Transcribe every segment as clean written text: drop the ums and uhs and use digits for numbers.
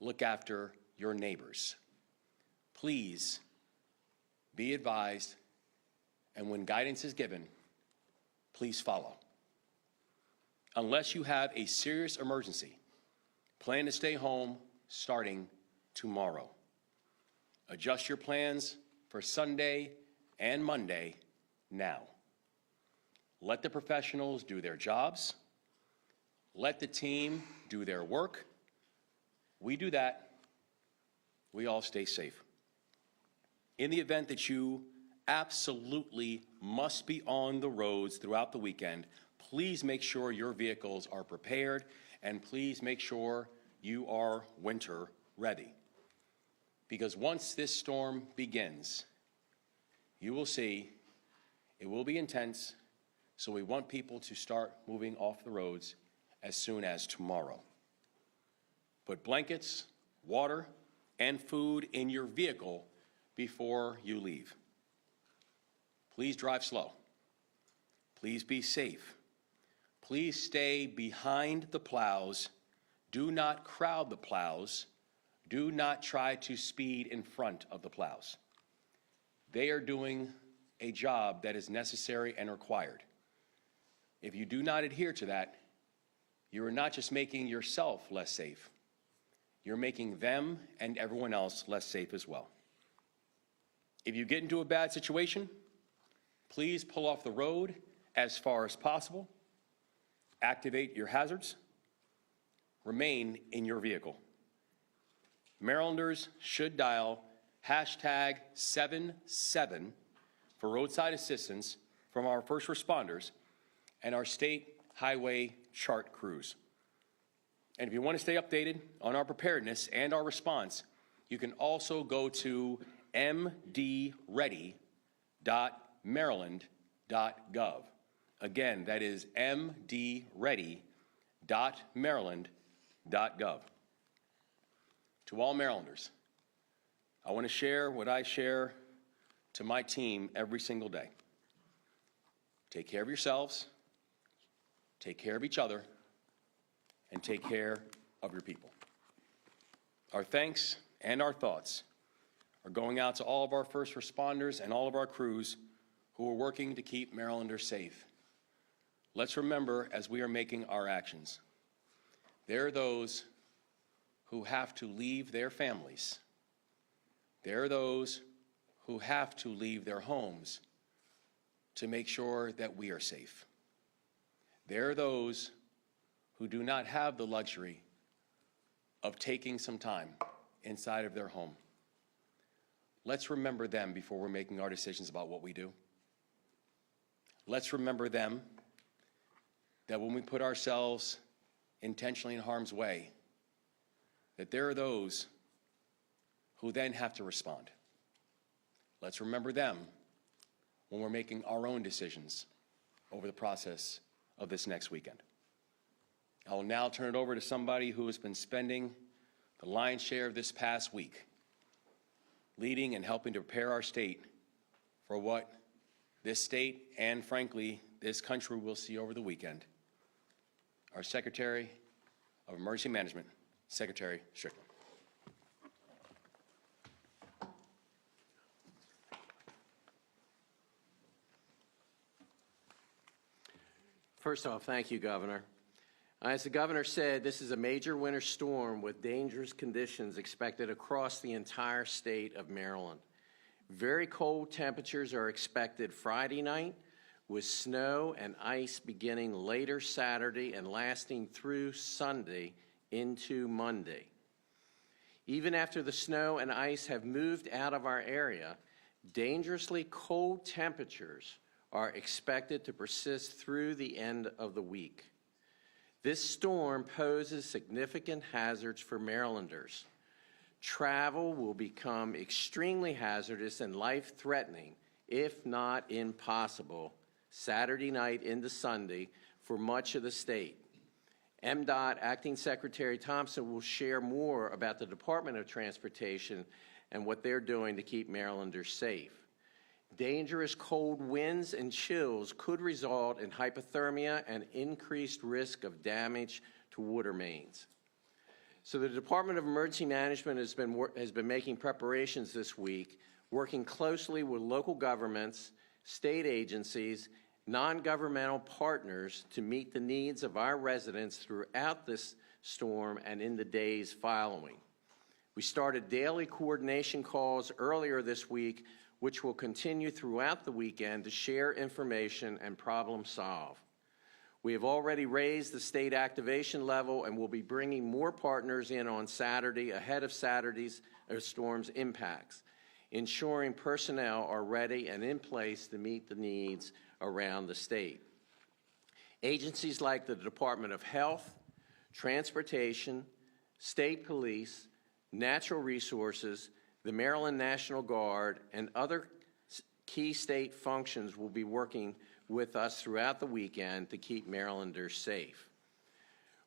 look after your neighbors. Please be advised, and when guidance is given, please follow. Unless you have a serious emergency, plan to stay home starting tomorrow. Adjust your plans for Sunday and Monday now. Let the professionals do their jobs. Let the team do their work. We do that, we all stay safe. In the event that you absolutely must be on the roads throughout the weekend, please make sure your vehicles are prepared, and please make sure you are winter ready. Because once this storm begins, you will see it will be intense, so we want people to start moving off the roads as soon as tomorrow. Put blankets, water, and food in your vehicle before you leave. Please drive slow. Please be safe. Please stay behind the plows. Do not crowd the plows. Do not try to speed in front of the plows. They are doing a job that is necessary and required. If you do not adhere to that, you are not just making yourself less safe, you're making them and everyone else less safe as well. If you get into a bad situation, please pull off the road as far as possible. Activate your hazards. Remain in your vehicle. Marylanders should dial #77 for roadside assistance from our first responders and our state highway chart crews. And if you want to stay updated on our preparedness and our response, you can also go to mdready.maryland.gov. Again, that is mdready.maryland.gov. To all Marylanders, I want to share what I share to my team every single day. Take care of yourselves, take care of each other, and take care of your people. Our thanks and our thoughts are going out to all of our first responders and all of our crews who are working to keep Marylanders safe. Let's remember, as we are making our actions, there are those who have to leave their families. There are those who have to leave their homes to make sure that we are safe. There are those who do not have the luxury of taking some time inside of their home. Let's remember them before we're making our decisions about what we do. Let's remember them, that when we put ourselves intentionally in harm's way, that there are those who then have to respond. Let's remember them when we're making our own decisions over the process of this next weekend. I will now turn it over to somebody who has been spending the lion's share of this past week leading and helping to prepare our state for what this state and, frankly, this country will see over the weekend. Our Secretary of Emergency Management, Secretary Strickland. First off, thank you, Governor. As the Governor said, this is a major winter storm with dangerous conditions expected across the entire state of Maryland. Very cold temperatures are expected Friday night, with snow and ice beginning later Saturday and lasting through Sunday into Monday. Even after the snow and ice have moved out of our area, dangerously cold temperatures are expected to persist through the end of the week. This storm poses significant hazards for Marylanders. Travel will become extremely hazardous and life-threatening, if not impossible, Saturday night into Sunday for much of the state. MDOT Acting Secretary Thompson will share more about the Department of Transportation and what they're doing to keep Marylanders safe. Dangerous cold winds and chills could result in hypothermia and increased risk of damage to water mains. So the Department of Emergency Management has been making preparations this week, working closely with local governments, state agencies, non-governmental partners to meet the needs of our residents throughout this storm and in the days following. We started daily coordination calls earlier this week, which will continue throughout the weekend to share information and problem solve. We have already raised the state activation level and will be bringing more partners in on Saturday ahead of Saturday's storm's impacts, ensuring personnel are ready and in place to meet the needs around the state. Agencies like the Department of Health, Transportation, State Police, Natural Resources, the Maryland National Guard, and other key state functions will be working with us throughout the weekend to keep Marylanders safe.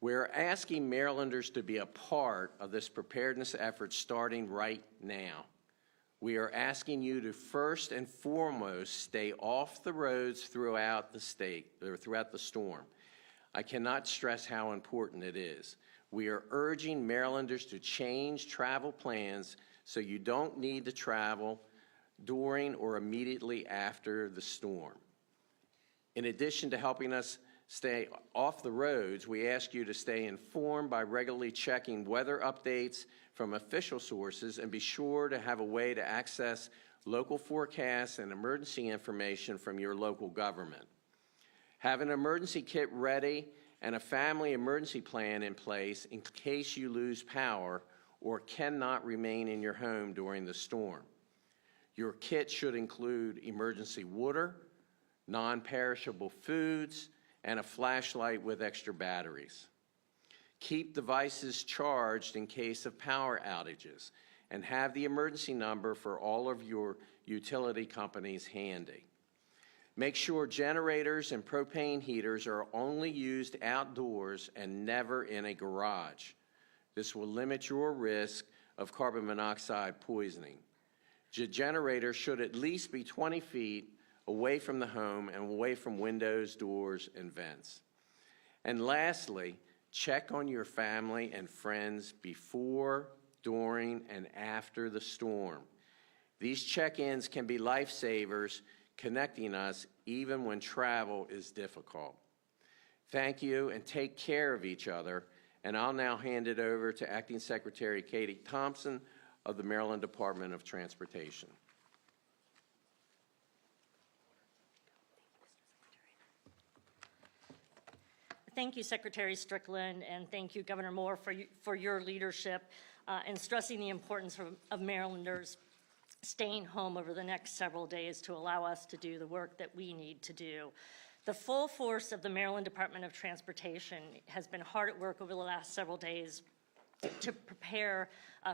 We're asking Marylanders to be a part of this preparedness effort starting right now. We are asking you to first and foremost stay off the roads throughout the state, or throughout the storm. I cannot stress how important it is. We are urging Marylanders to change travel plans so you don't need to travel during or immediately after the storm. In addition to helping us stay off the roads, we ask you to stay informed by regularly checking weather updates from official sources and be sure to have a way to access local forecasts and emergency information from your local government. Have an emergency kit ready and a family emergency plan in place in case you lose power or cannot remain in your home during the storm. Your kit should include emergency water, non-perishable foods, and a flashlight with extra batteries. Keep devices charged in case of power outages, and have the emergency number for all of your utility companies handy. Make sure generators and propane heaters are only used outdoors and never in a garage. This will limit your risk of carbon monoxide poisoning. The generator should at least be 20 feet away from the home and away from windows, doors, and vents. And lastly, check on your family and friends before, during, and after the storm. These check-ins can be lifesavers, connecting us even when travel is difficult. Thank you, and take care of each other. And I'll now hand it over to Acting Secretary Katie Thompson of the Maryland Department of Transportation. Thank you, Secretary Strickland, and thank you, Governor Moore, for your leadership in stressing the importance of Marylanders staying home over the next several days to allow us to do the work that we need to do. The full force of the Maryland Department of Transportation has been hard at work over the last several days to prepare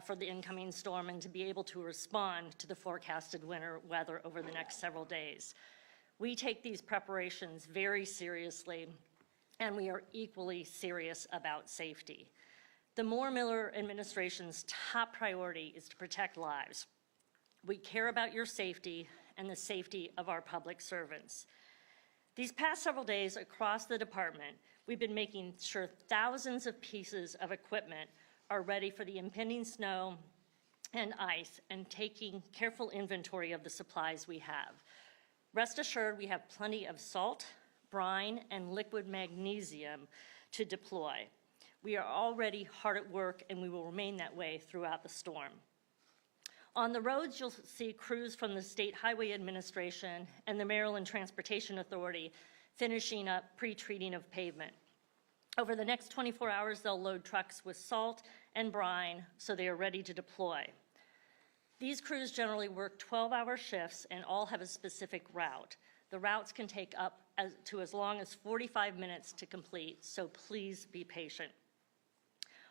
for the incoming storm and to be able to respond to the forecasted winter weather over the next several days. We take these preparations very seriously, and we are equally serious about safety. The Moore-Miller administration's top priority is to protect lives. We care about your safety and the safety of our public servants. These past several days across the department, we've been making sure thousands of pieces of equipment are ready for the impending snow and ice and taking careful inventory of the supplies we have. Rest assured, we have plenty of salt, brine, and liquid magnesium to deploy. We are already hard at work, and we will remain that way throughout the storm. On the roads, you'll see crews from the State Highway Administration and the Maryland Transportation Authority finishing up pre-treating of pavement. Over the next 24 hours, they'll load trucks with salt and brine so they are ready to deploy. These crews generally work 12-hour shifts and all have a specific route. The routes can take up to as long as 45 minutes to complete, so please be patient.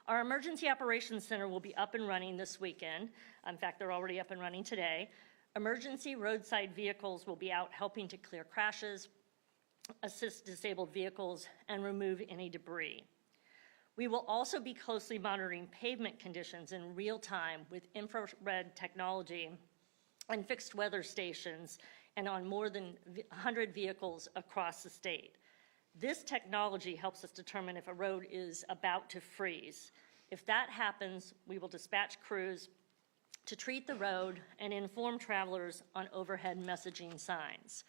Our Emergency Operations Center will be up and running this weekend. In fact, they're already up and running today. Emergency roadside vehicles will be out helping to clear crashes, assist disabled vehicles, and remove any debris. We will also be closely monitoring pavement conditions in real time with infrared technology and fixed weather stations and on more than 100 vehicles across the state. This technology helps us determine if a road is about to freeze. If that happens, we will dispatch crews to treat the road and inform travelers on overhead messaging signs.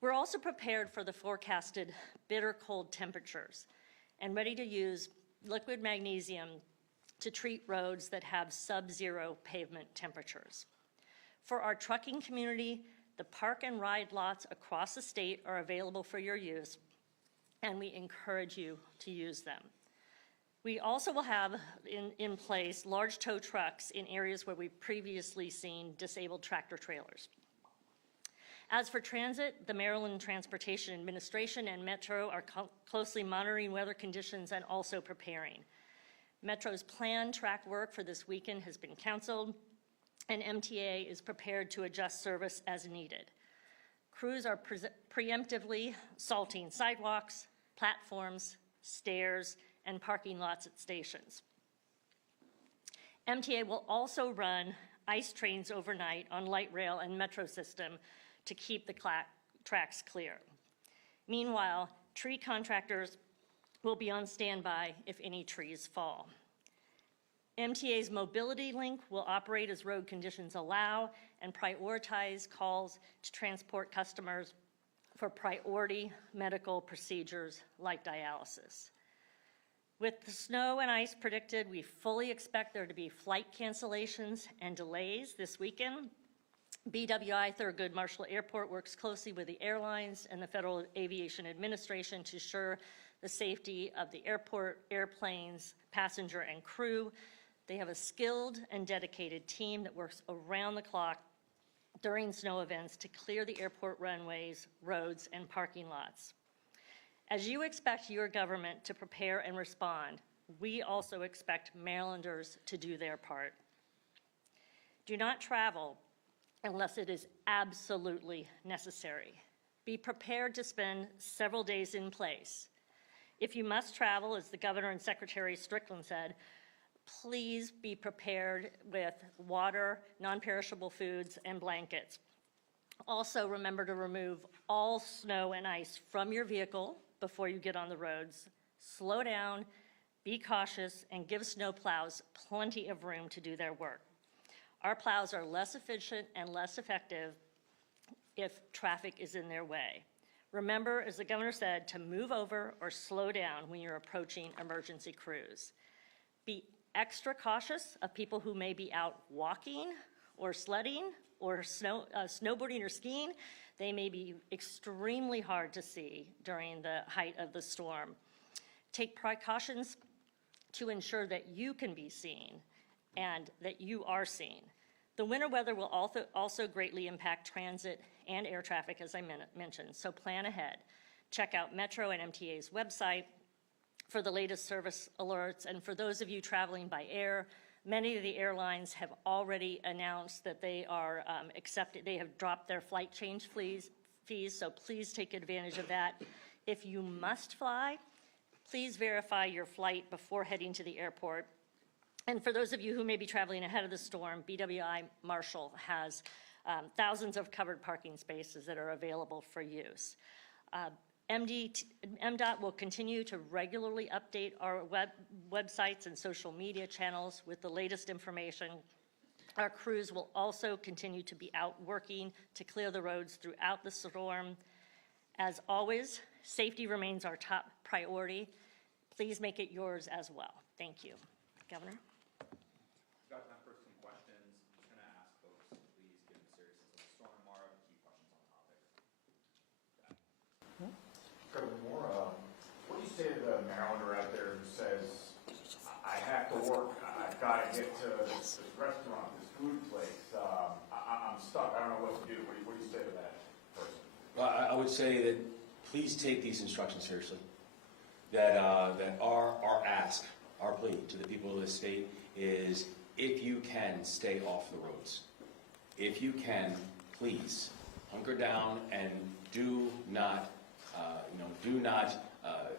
We're also prepared for the forecasted bitter cold temperatures and ready to use liquid magnesium to treat roads that have sub-zero pavement temperatures. For our trucking community, the park and ride lots across the state are available for your use, and we encourage you to use them. We also will have in place large tow trucks in areas where we've previously seen disabled tractor trailers. As for transit, the Maryland Transportation Administration and Metro are closely monitoring weather conditions and also preparing. Metro's planned track work for this weekend has been canceled, and MTA is prepared to adjust service as needed. Crews are preemptively salting sidewalks, platforms, stairs, and parking lots at stations. MTA will also run ICE trains overnight on light rail and metro system to keep the tracks clear. Meanwhile, tree contractors will be on standby if any trees fall. MTA's Mobility Link will operate as road conditions allow and prioritize calls to transport customers for priority medical procedures like dialysis. With the snow and ice predicted, we fully expect there to be flight cancellations and delays this weekend. BWI Thurgood Marshall Airport works closely with the airlines and the Federal Aviation Administration to ensure the safety of the airport, airplanes, passenger, and crew. They have a skilled and dedicated team that works around the clock during snow events to clear the airport runways, roads, and parking lots. As you expect your government to prepare and respond, we also expect Marylanders to do their part. Do not travel unless it is absolutely necessary. Be prepared to spend several days in place. If you must travel, as the Governor and Secretary Strickland said, please be prepared with water, non-perishable foods, and blankets. Also, remember to remove all snow and ice from your vehicle before you get on the roads. Slow down, be cautious, and give snow plows plenty of room to do their work. Our plows are less efficient and less effective if traffic is in their way. Remember, as the governor said, to move over or slow down when you're approaching emergency crews. Be extra cautious of people who may be out walking or sledding or snowboarding or skiing. They may be extremely hard to see during the height of the storm. Take precautions to ensure that you can be seen and that you are seen. The winter weather will also greatly impact transit and air traffic, as I mentioned, so plan ahead. Check out Metro and MTA's website for the latest service alerts, and for those of you traveling by air, many of the airlines have already announced that they are they have dropped their flight change fees, so please take advantage of that. If you must fly, please verify your flight before heading to the airport. And for those of you who may be traveling ahead of the storm, BWI Marshall has thousands of covered parking spaces that are available for use. MDOT will continue to regularly update our websites and social media channels with the latest information. Our crews will also continue to be out working to clear the roads throughout the storm. As always, safety remains our top priority. Please make it yours as well. Thank you. Governor? We've got time for some questions. I'm just going to ask folks to please, given the seriousness of the storm tomorrow, to keep questions on topic. Governor Moore, what do you say to the Marylander out there who says, I have to work, I've got to get to this restaurant, this food place, I'm stuck, I don't know what to do. What do you say to that person? Well, I would say that please take these instructions seriously. That our ask, our plea to the people of this state is, if you can, stay off the roads. If you can, please hunker down and do not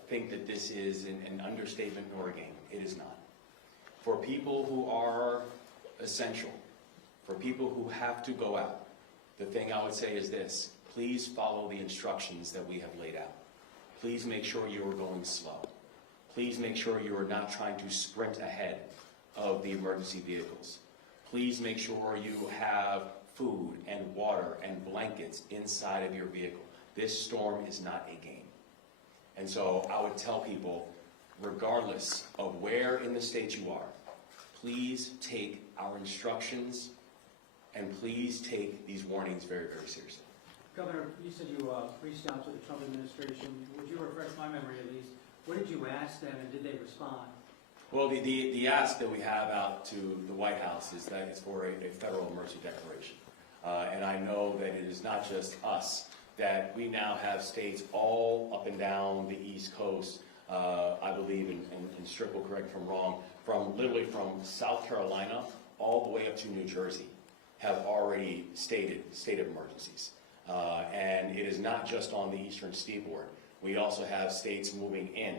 think that this is an understatement nor a game. It is not. For people who are essential, for people who have to go out, the thing I would say is this: please follow the instructions that we have laid out. Please make sure you are going slow. Please make sure you are not trying to sprint ahead of the emergency vehicles. Please make sure you have food and water and blankets inside of your vehicle. This storm is not a game. And so I would tell people, regardless of where in the state you are, please take our instructions and please take these warnings very, very seriously. Governor, you said you reached out to the Trump administration. Would you refresh my memory at least? What did you ask them and did they respond? Well, the ask that we have out to the White House is that it's for a federal emergency declaration. And I know that it is not just us, that we now have states all up and down the East Coast, I believe, and Strick will correct me if I'm wrong, literally from South Carolina all the way up to New Jersey have already stated state of emergencies. And it is not just on the eastern seaboard. We also have states moving in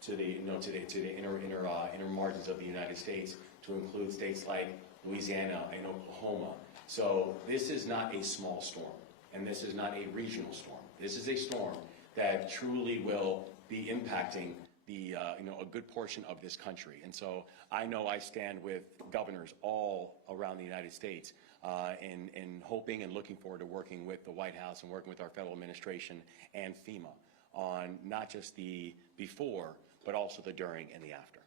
to the inner margins of the United States, to include states like Louisiana and Oklahoma. So this is not a small storm, and this is not a regional storm. This is a storm that truly will be impacting a good portion of this country. And so I know I stand with governors all around the United States in hoping and looking forward to working with the White House and working with our federal administration and FEMA on not just the before, but also the during and the after.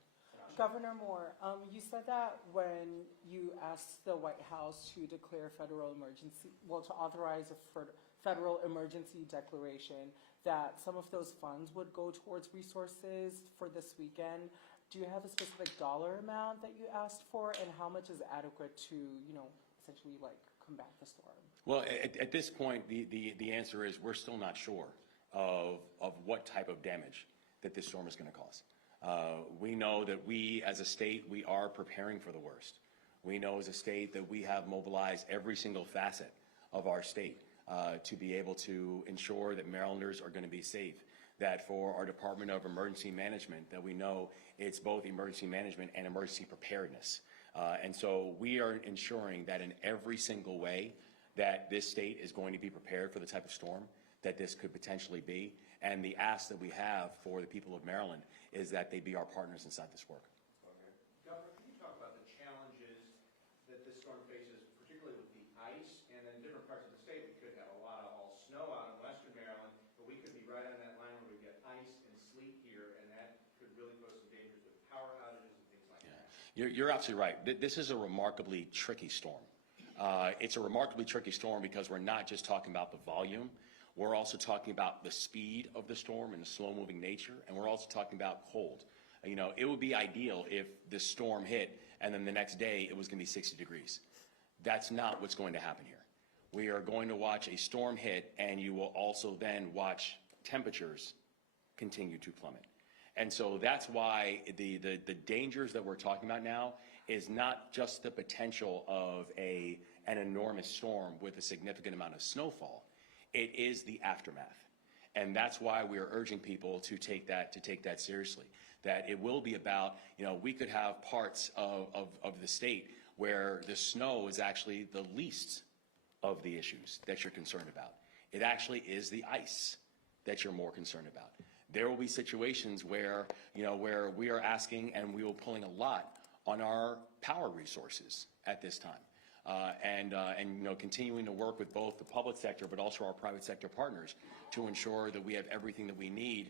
Governor Moore, you said that when you asked the White House to declare federal emergency, well, to authorize a federal emergency declaration, that some of those funds would go towards resources for this weekend. Do you have a specific dollar amount that you asked for, and how much is adequate to, essentially like combat the storm? Well, at this point, the answer is we're still not sure of what type of damage that this storm is going to cause. We know that we, as a state, we are preparing for the worst. We know as a state that we have mobilized every single facet of our state to be able to ensure that Marylanders are going to be safe. That for our Department of Emergency Management, that we know it's both emergency management and emergency preparedness. And so we are ensuring that in every single way that this state is going to be prepared for the type of storm that this could potentially be. And the ask that we have for the people of Maryland is that they be our partners inside this work. Okay. Governor, can you talk about the challenges that this storm faces, particularly with the ice, and in different parts of the state? We could have a lot of all snow out in western Maryland, but we could be right on that line where we get ice and sleet here, and that could really pose some dangers with power outages and things like that. You're absolutely right. This is a remarkably tricky storm. It's a remarkably tricky storm because we're not just talking about the volume. We're also talking about the speed of the storm and the slow-moving nature, and we're also talking about cold. It would be ideal if this storm hit and then the next day it was going to be 60 degrees. That's not what's going to happen here. We are going to watch a storm hit, and you will also then watch temperatures continue to plummet. And so that's why the dangers that we're talking about now is not just the potential of an enormous storm with a significant amount of snowfall. It is the aftermath. And that's why we are urging people to take that seriously. That it will be about, we could have parts of the state where the snow is actually the least of the issues that you're concerned about. It actually is the ice that you're more concerned about. There will be situations where, where we are asking and we will pulling a lot on our power resources at this time. And continuing to work with both the public sector but also our private sector partners to ensure that we have everything that we need,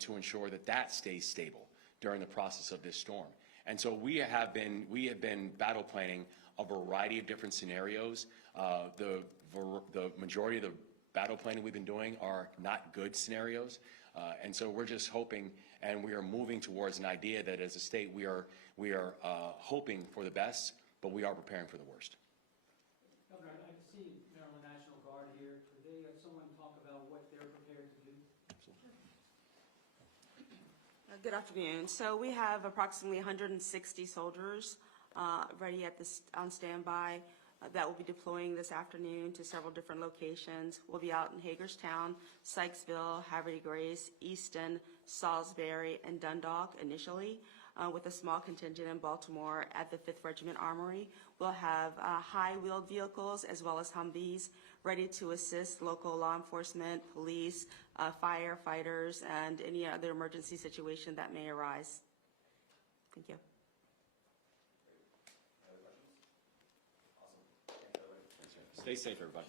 to ensure that stays stable during the process of this storm. And so we have been battle planning a variety of different scenarios. The majority of the battle planning we've been doing are not good scenarios. And so we're just hoping, and we are moving towards an idea that as a state we are hoping for the best, but we are preparing for the worst. Governor, I can see Maryland National Guard here. Could they have someone talk about what they're prepared to do? Good afternoon. So we have approximately 160 soldiers ready on standby that will be deploying this afternoon to several different locations. We'll be out in Hagerstown, Sykesville, Haverty Grace, Easton, Salisbury, and Dundalk initially. with a small contingent in Baltimore at the 5th Regiment Armory. We'll have high-wheeled vehicles as well as Humvees ready to assist local law enforcement, police, firefighters, and any other emergency situation that may arise. Thank you. Any other questions? Awesome. Thanks, everybody. Stay safe, everybody.